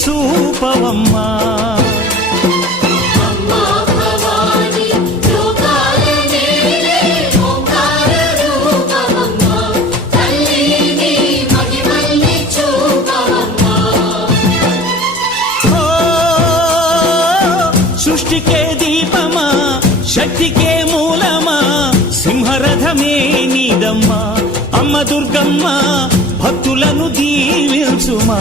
చూపవమ్మా. సృష్టికే దీపమా, శక్తికే మూలమా, సింహరథమే నీదమ్మా. అమ్మ దుర్గమ్మ భక్తులను దీవించుమా.